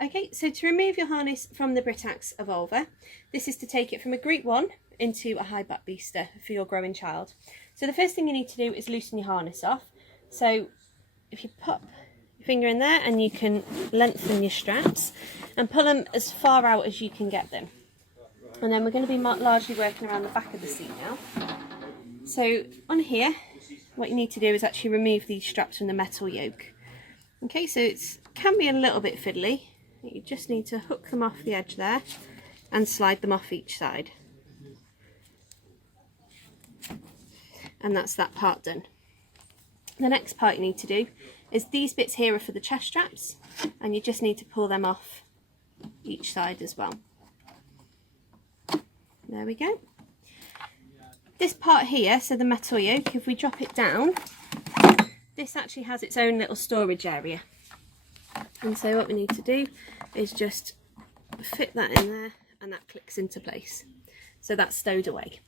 Okay, so to remove your harness from the Britax Evolva, this is to take it from a Group 1 into a high back booster for your growing child. So the first thing you need to do is loosen your harness off. So if you pop your finger in there, and you can lengthen your straps and pull them as far out as you can get them. And then we're going to be largely working around the back of the seat now. So on here, what you need to do is actually remove these straps from the metal yoke. Okay, so it can be a little bit fiddly. You just need to hook them off the edge there and slide them off each side. And that's that part done. The next part you need to do is these bits here are for the chest straps, and you just need to pull them off each side as well. There we go. This part here, so the metal yoke, if we drop it down, this actually has its own little storage area. And so what we need to do is just fit that in there, and that clicks into place. So that's stowed away.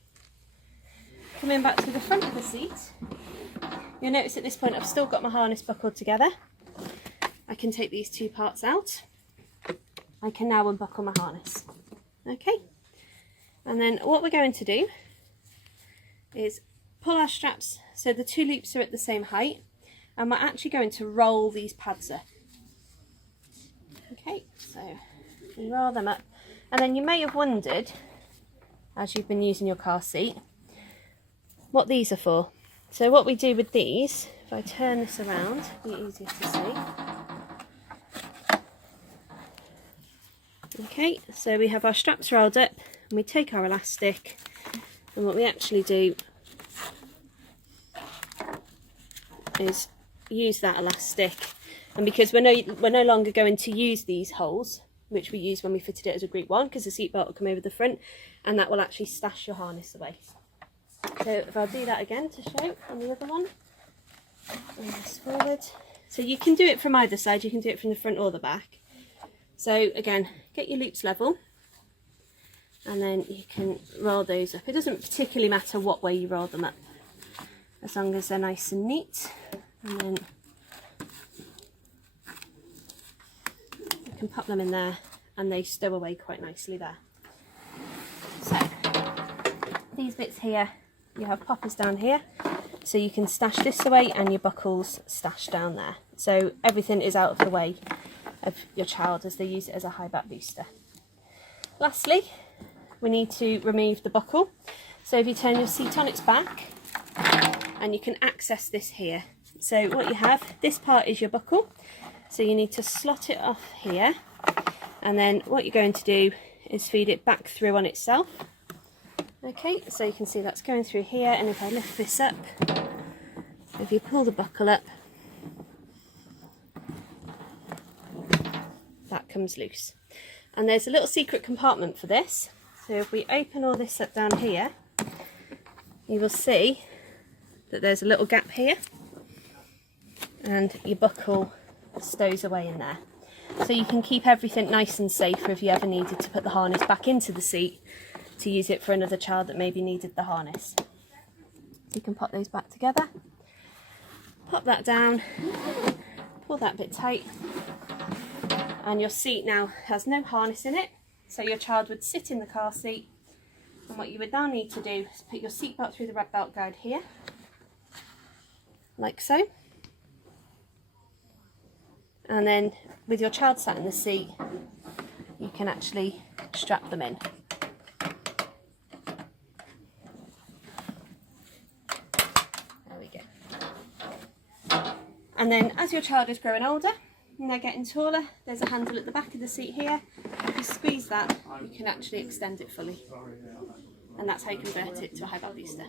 Coming back to the front of the seat, you'll notice at this point I've still got my harness buckled together. I can take these two parts out. I can now unbuckle my harness. Okay, and then what we're going to do is pull our straps so the two loops are at the same height, and we're actually going to roll these pads up. Okay, so you roll them up, and then you may have wondered, as you've been using your car seat, what these are for. So what we do with these, if I turn this around, it'll be easier to see. Okay, so we have our straps rolled up, and we take our elastic, and what we actually do is use that elastic. And because we're no longer going to use these holes, which we used when we fitted it as a Group 1, because the seat belt will come over the front, and that will actually stash your harness away. So if I'll do that again to show on the other one, and this forward. So you can do it from either side, you can do it from the front or the back. So again, get your loops level, and then you can roll those up. It doesn't particularly matter what way you roll them up, as long as they're nice and neat. And then you can pop them in there, and they stow away quite nicely there. So these bits here, you have poppers down here, so you can stash this away and your buckles stashed down there. So everything is out of the way of your child as they use it as a high back booster. Lastly, we need to remove the buckle. So if you turn your seat on its back, and you can access this here. So what you have, this part is your buckle, so you need to slot it off here, and then what you're going to do is feed it back through on itself. Okay, so you can see that's going through here, and if I lift this up, if you pull the buckle up, that comes loose. And there's a little secret compartment for this. So if we open all this up down here, you will see that there's a little gap here, and your buckle stows away in there. So you can keep everything nice and safe for if you ever needed to put the harness back into the seat to use it for another child that maybe needed the harness. You can pop those back together, pop that down, pull that bit tight, and your seat now has no harness in it, so your child would sit in the car seat, and what you would now need to do is put your seat belt through the red belt guide here, like so, and then with your child sat in the seat, you can actually strap them in. There we go. And then as your child is growing older and they're getting taller, there's a handle at the back of the seat here. If you squeeze that, you can actually extend it fully, and that's how you convert it to a high back booster.